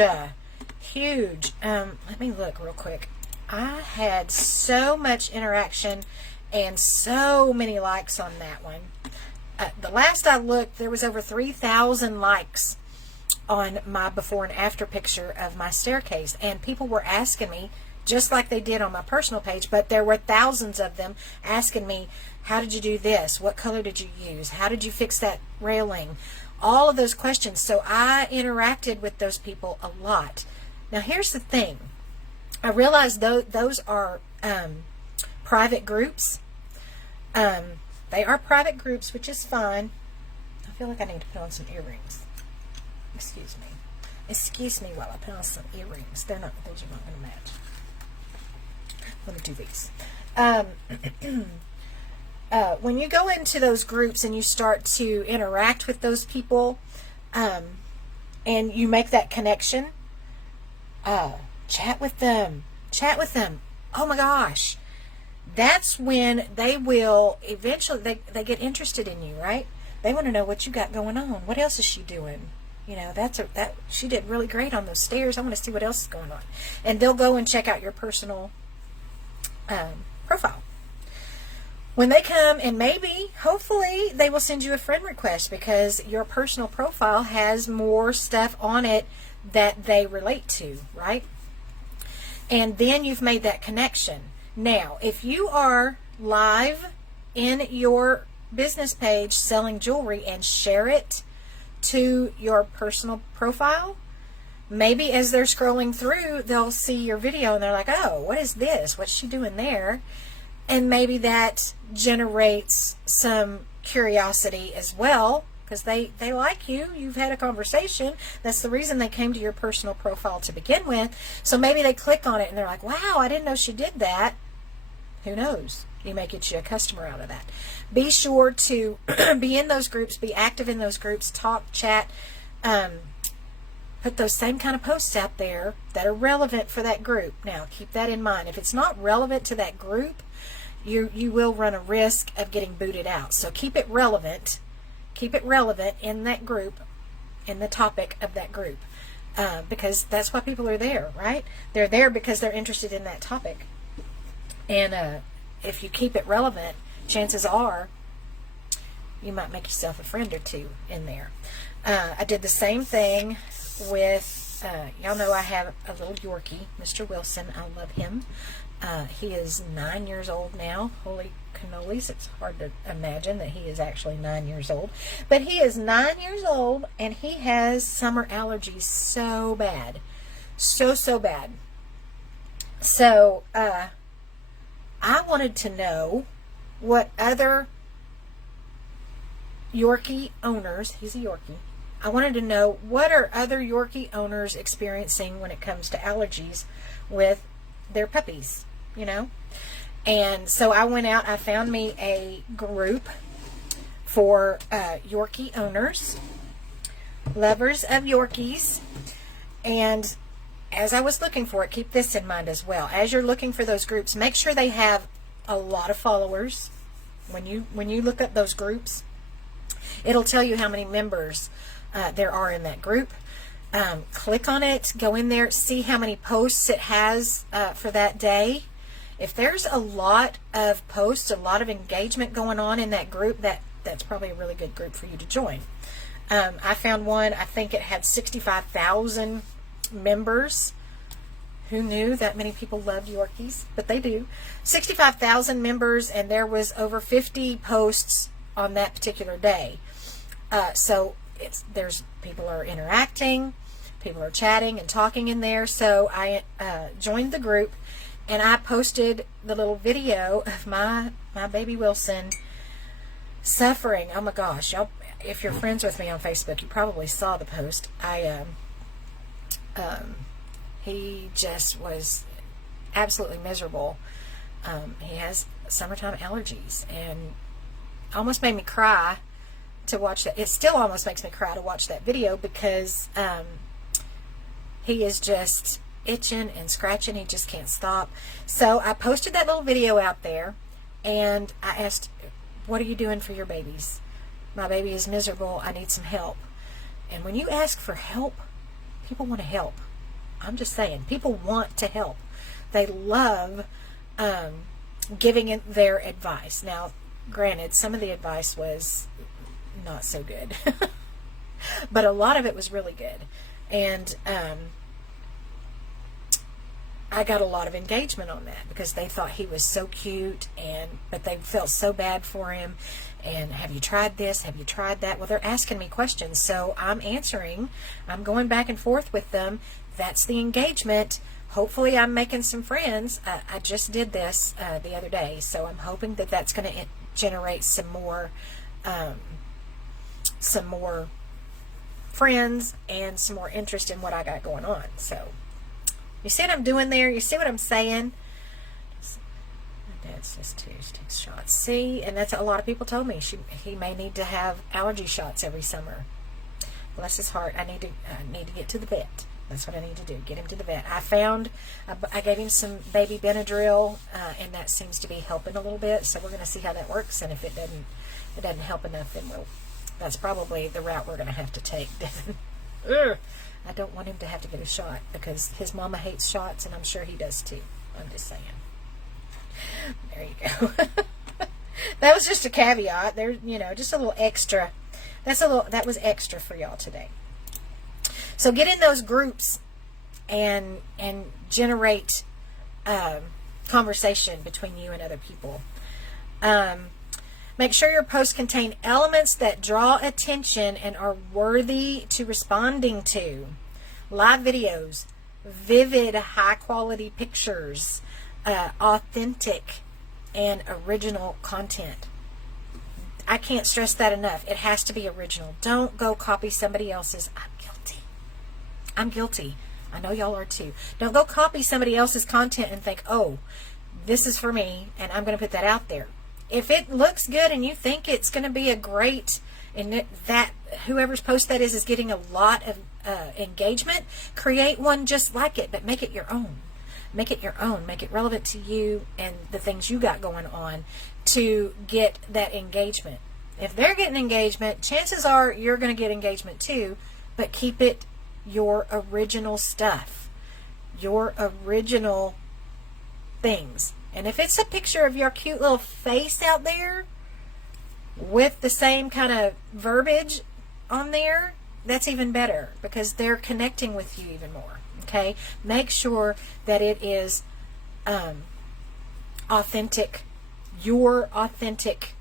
Huge. Let me look real quick. I had so much interaction and so many likes on that one. The last I looked, there was over 3,000 likes on my before and after picture of my staircase. And people were asking me, just like they did on my personal page, but there were thousands of them asking me, how did you do this? What color did you use? How did you fix that railing? All of those questions. So I interacted with those people a lot. Now here's the thing. I realized those are private groups. They are private groups, which is fine. I feel like I need to put on some earrings. Excuse me. Excuse me while I put on some earrings. Those are not going to match. Let me do these. When you go into those groups and you start to interact with those people, and you make that connection, chat with them. Chat with them. Oh my gosh. That's when they will eventually, they get interested in you, right? They want to know what you got going on. What else is she doing? She did really great on those stairs. I want to see what else is going on. And they'll go and check out your personal profile. When they come, and maybe, hopefully, they will send you a friend request because your personal profile has more stuff on it that they relate to, right? And then you've made that connection. Now, if you are live in your business page selling jewelry and share it to your personal profile, maybe as they're scrolling through, they'll see your video and they're like, oh, what is this? What's she doing there? And maybe that generates some curiosity as well, because they like you. You've had a conversation. That's the reason they came to your personal profile to begin with. So maybe they click on it and they're like, wow, I didn't know she did that. Who knows? You may get you a customer out of that. Be sure to be in those groups, be active in those groups, talk, chat, put those same kind of posts out there that are relevant for that group. Now, keep that in mind. If it's not relevant to that group, you will run a risk of getting booted out. So keep it relevant keep it relevant in that group, in the topic of that group, because that's why people are there, right? They're there because they're interested in that topic. And if you keep it relevant, chances are you might make yourself a friend or two in there. I did the same thing with, y'all know I have a little Yorkie, Mr. Wilson. I love him. He is 9 years old now. Holy cannolis, it's hard to imagine that he is actually 9 years old. But he is 9 years old, and he has summer allergies so bad. So bad. So, I wanted to know what other Yorkie owners, he's a Yorkie, I wanted to know what are other Yorkie owners experiencing when it comes to allergies with their puppies, you know? And so I went out, I found me a group for Yorkie owners, lovers of Yorkies, and as I was looking for it, keep this in mind as well. As you're looking for those groups, make sure they have a lot of followers. When you look up those groups, it'll tell you how many members there are in that group. Click on it, go in there, see how many posts it has for that day. If there's a lot of posts, a lot of engagement going on in that group, that's probably a really good group for you to join. I found one, I think it had 65,000 members. Who knew that many people loved Yorkies? But they do. 65,000 members, and there was over 50 posts on that particular day. So there's people are interacting, people are chatting and talking in there. So I joined the group, and I posted the little video of my baby Wilson suffering. Oh my gosh, y'all! If you're friends with me on Facebook, you probably saw the post. He just was absolutely miserable. He has summertime allergies, and almost made me cry to watch that. It still almost makes me cry to watch that video because he is just itching and scratching. He just can't stop. So I posted that little video out there, and I asked, what are you doing for your babies? My baby is miserable. I need some help. And when you ask for help, people want to help. I'm just saying, people want to help. They love giving it their advice. Now, granted, some of the advice was not so good, but a lot of it was really good. And I got a lot of engagement on that because they thought he was so cute, but they felt so bad for him. And have you tried this? Have you tried that? Well, they're asking me questions, so I'm answering. I'm going back and forth with them. That's the engagement. Hopefully I'm making some friends. I just did this the other day, so I'm hoping that that's going to generate some more friends and some more interest in what I got going on. So you see what I'm doing there? You see what I'm saying? My dad says too, she takes shots. See, and that's a lot of people told me he may need to have allergy shots every summer. Bless his heart. I need to get to the vet. That's what I need to do. Get him to the vet. I gave him some baby Benadryl, and that seems to be helping a little bit. So we're going to see how that works. And if it doesn't help enough, then that's probably the route we're going to have to take. I don't want him to have to get a shot because his mama hates shots, and I'm sure he does too. I'm just saying. There you go. That was just a caveat. There, just a little extra. That was extra for y'all today. So get in those groups and generate conversation between you and other people. Make sure your posts contain elements that draw attention and are worthy to responding to. Live videos, vivid, high-quality pictures, authentic and original content. I can't stress that enough. It has to be original. Don't go copy somebody else's. I'm guilty. I know y'all are too. Don't go copy somebody else's content and think, oh, this is for me, and I'm going to put that out there. If it looks good and you think it's going to be a great, and that whoever's post that is getting a lot of engagement, create one just like it, but make it your own. Make it your own. Make it relevant to you and the things you got going on to get that engagement. If they're getting engagement, chances are you're going to get engagement too, but keep it your original stuff, your original things. And if it's a picture of your cute little face out there with the same kind of verbiage on there, that's even better, because they're connecting with you even more. Okay, make sure that it is authentic, your authentic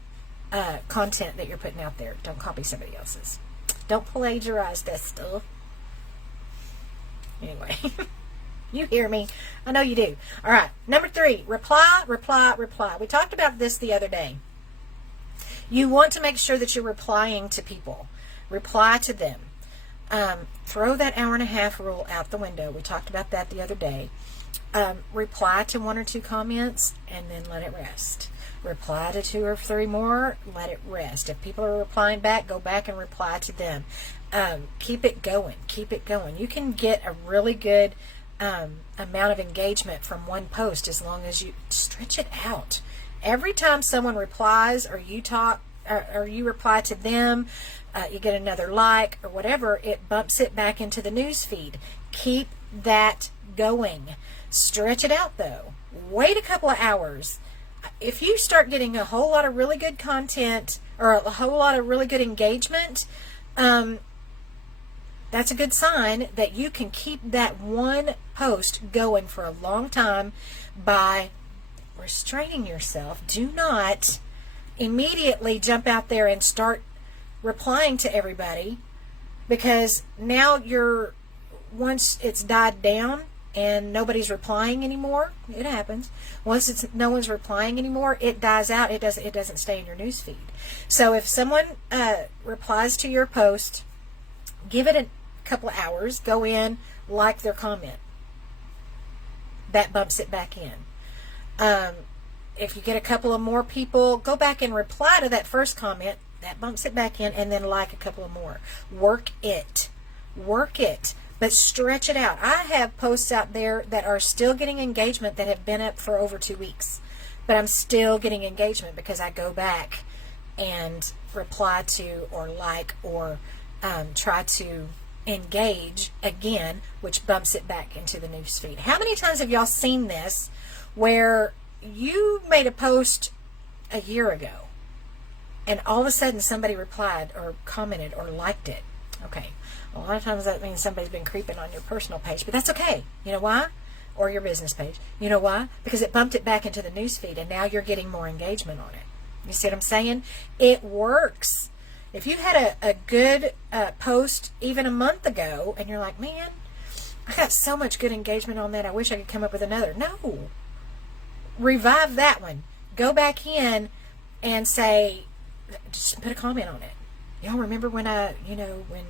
content that you're putting out there. Don't copy somebody else's. Don't plagiarize that stuff. Anyway, you hear me. I know you do. All right, number 3, reply, reply, reply. We talked about this the other day. You want to make sure that you're replying to people. Reply to them. Throw that hour-and-a-half rule out the window. We talked about that the other day. Reply to 1 or 2 comments and then let it rest. Reply to 2 or 3 more, let it rest. If people are replying back, go back and reply to them. Keep it going. Keep it going. You can get a really good amount of engagement from one post as long as you stretch it out. Every time someone replies, or you talk, or you reply to them, you get another like or whatever, it bumps it back into the news feed. Keep that going. Stretch it out though. Wait a couple of hours. If you start getting a whole lot of really good content or a whole lot of really good engagement, that's a good sign that you can keep that one post going for a long time by restraining yourself. Do not immediately jump out there and start replying to everybody, because now you're, once it's died down and nobody's replying anymore, it happens. Once it's no one's replying anymore, it dies out. It doesn't stay in your news feed. So if someone replies to your post, give it a couple of hours, go in, like their comment. That bumps it back in. If you get a couple of more people, go back and reply to that first comment. That bumps it back in, and then like a couple of more. Work it. Work it. But stretch it out. I have posts out there that are still getting engagement that have been up for over 2 weeks. But I'm still getting engagement because I go back and reply to or like or try to engage again, which bumps it back into the news feed. How many times have y'all seen this where you made a post a year ago and all of a sudden somebody replied or commented or liked it? Okay, a lot of times that means somebody's been creeping on your personal page, but that's okay. You know why? Or your business page. You know why? Because it bumped it back into the news feed, and now you're getting more engagement on it. You see what I'm saying? It works. If you had a good post even a month ago and you're like, man, I got so much good engagement on that, I wish I could come up with another. No. Revive that one. Go back in and say, just put a comment on it. Y'all remember when when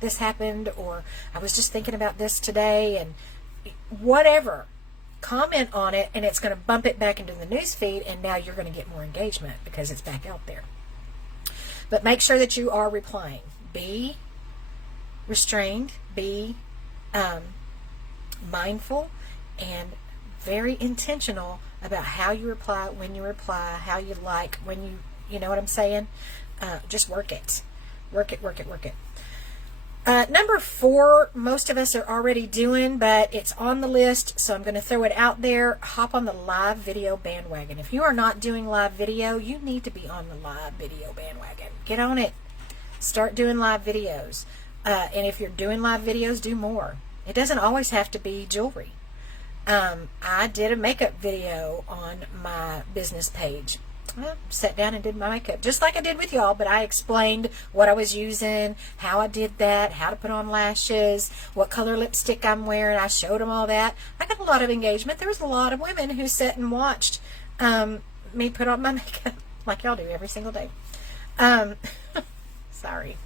this happened, or I was just thinking about this today, and whatever. Comment on it, and it's going to bump it back into the news feed, and now you're going to get more engagement because it's back out there. But make sure that you are replying. Be restrained, be mindful, and very intentional about how you reply, when you reply, how you like, when you know what I'm saying? Just work it. Work it, work it, work it. Number 4, most of us are already doing, but it's on the list, so I'm going to throw it out there. Hop on the live video bandwagon. If you are not doing live video, you need to be on the live video bandwagon. Get on it. Start doing live videos. And if you're doing live videos, do more. It doesn't always have to be jewelry. I did a makeup video on my business page. I sat down and did my makeup just like I did with y'all, but I explained what I was using, how I did that, how to put on lashes, what color lipstick I'm wearing. I showed them all that. I got a lot of engagement. There was a lot of women who sat and watched me put on my makeup like y'all do every single day. Sorry.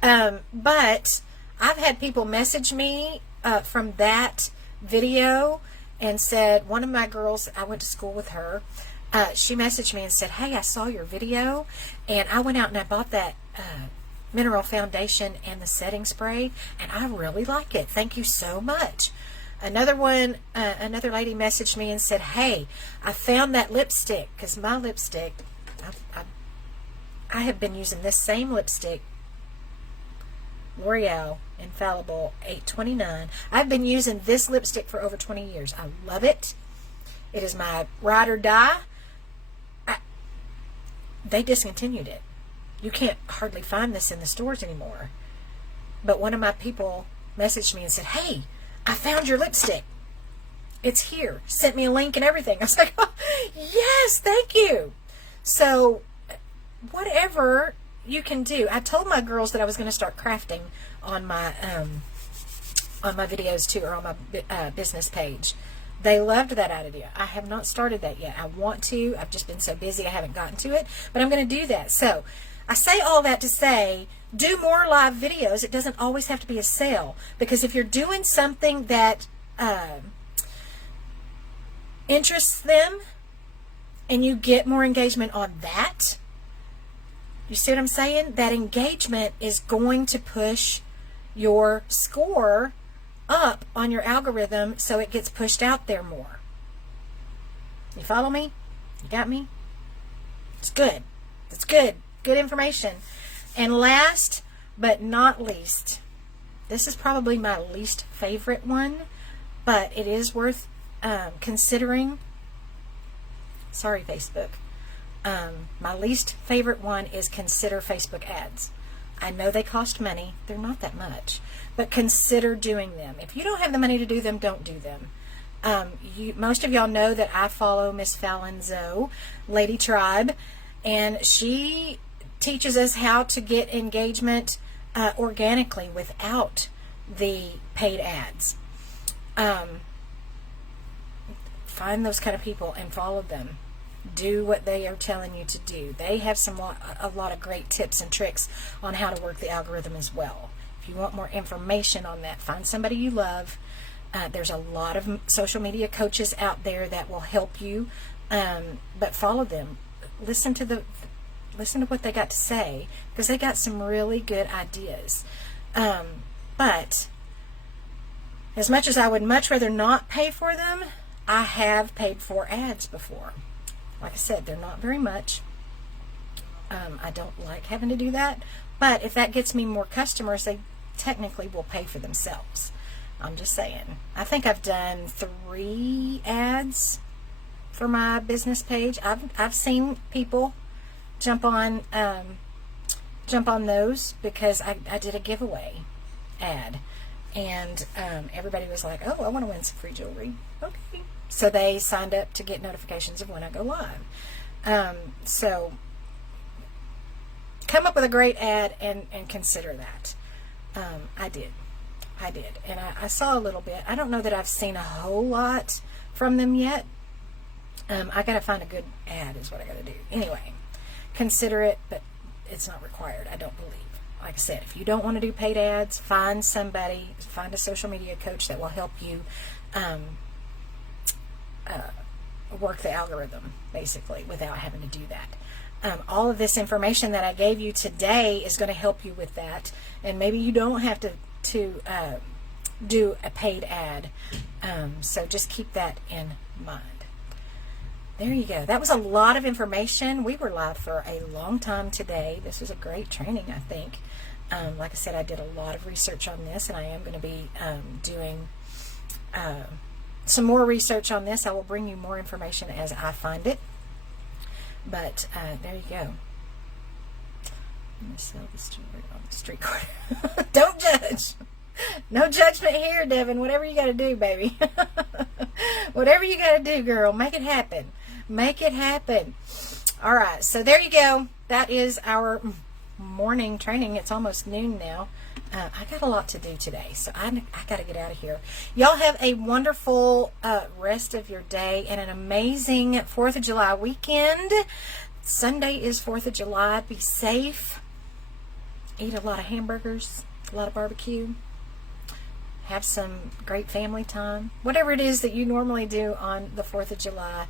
But I've had people message me from that video and said, one of my girls, I went to school with her, she messaged me and said, hey, I saw your video and I went out and I bought that mineral foundation and the setting spray and I really like it. Thank you so much. Another one, another lady messaged me and said, hey, I found that lipstick, because my lipstick, I I have been using this same lipstick, L'Oreal Infallible 829. I've been using this lipstick for over 20 years. I love it. It is my ride or die. They discontinued it. You can't hardly find this in the stores anymore. But one of my people messaged me and said, hey, I found your lipstick. It's here. Sent me a link and everything. I was like, oh, yes, thank you. So whatever you can do. I told my girls that I was going to start crafting on my videos too, or on my business page. They loved that idea. I have not started that yet. I want to. I've just been so busy I haven't gotten to it, but I'm going to do that. So I say all that to say, do more live videos. It doesn't always have to be a sale, because if you're doing something that interests them and you get more engagement on that, you see what I'm saying? That engagement is going to push your score up on your algorithm, so it gets pushed out there more. You follow me? You got me? It's good. It's good. Good information. And last but not least, this is probably my least favorite one, but it is worth considering. Sorry, Facebook. My least favorite one is consider Facebook ads. I know they cost money. They're not that much. But consider doing them. If you don't have the money to do them, don't do them. Most of y'all know that I follow Miss Fallon Zoe, Lady Tribe, and she teaches us how to get engagement organically without the paid ads. Find those kind of people and follow them. Do what they are telling you to do. They have a lot of great tips and tricks on how to work the algorithm as well. If you want more information on that, find somebody you love. There's a lot of social media coaches out there that will help you, but follow them. Listen to what they got to say, because they got some really good ideas. But as much as I would much rather not pay for them, I have paid for ads before. Like I said, they're not very much. I don't like having to do that, but if that gets me more customers, they technically will pay for themselves. I'm just saying. I think I've done 3 ads for my business page. I've seen people jump on those because I did a giveaway ad, and everybody was like, oh, I want to win some free jewelry. Okay. So they signed up to get notifications of when I go live. So come up with a great ad and consider that. I did. And I saw a little bit. I don't know that I've seen a whole lot from them yet. I got to find a good ad is what I got to do. Anyway, consider it, but it's not required, I don't believe. Like I said, if you don't want to do paid ads, find a social media coach that will help you work the algorithm, basically, without having to do that. All of this information that I gave you today is going to help you with that, and maybe you don't have to do a paid ad, so just keep that in mind. There you go. That was a lot of information. We were live for a long time today. This was a great training, I think. Like I said, I did a lot of research on this, and I am going to be doing some more research on this. I will bring you more information as I find it. But there you go. I'm going to sell this jewelry on the street corner. Don't judge. No judgment here, Devin. Whatever you got to do, baby. Whatever you got to do, girl. Make it happen. Make it happen. All right. So there you go. That is our morning training. It's almost noon now. I got a lot to do today, so I got to get out of here. Y'all have a wonderful rest of your day and an amazing 4th of July weekend. Sunday is 4th of July. Be safe. Eat a lot of hamburgers, a lot of barbecue. Have some great family time. Whatever it is that you normally do on the 4th of July,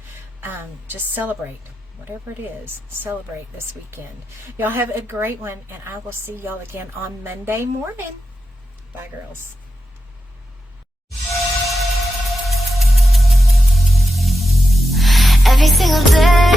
just celebrate. Whatever it is, celebrate this weekend. Y'all have a great one, and I will see y'all again on Monday morning. Bye, girls. Every single day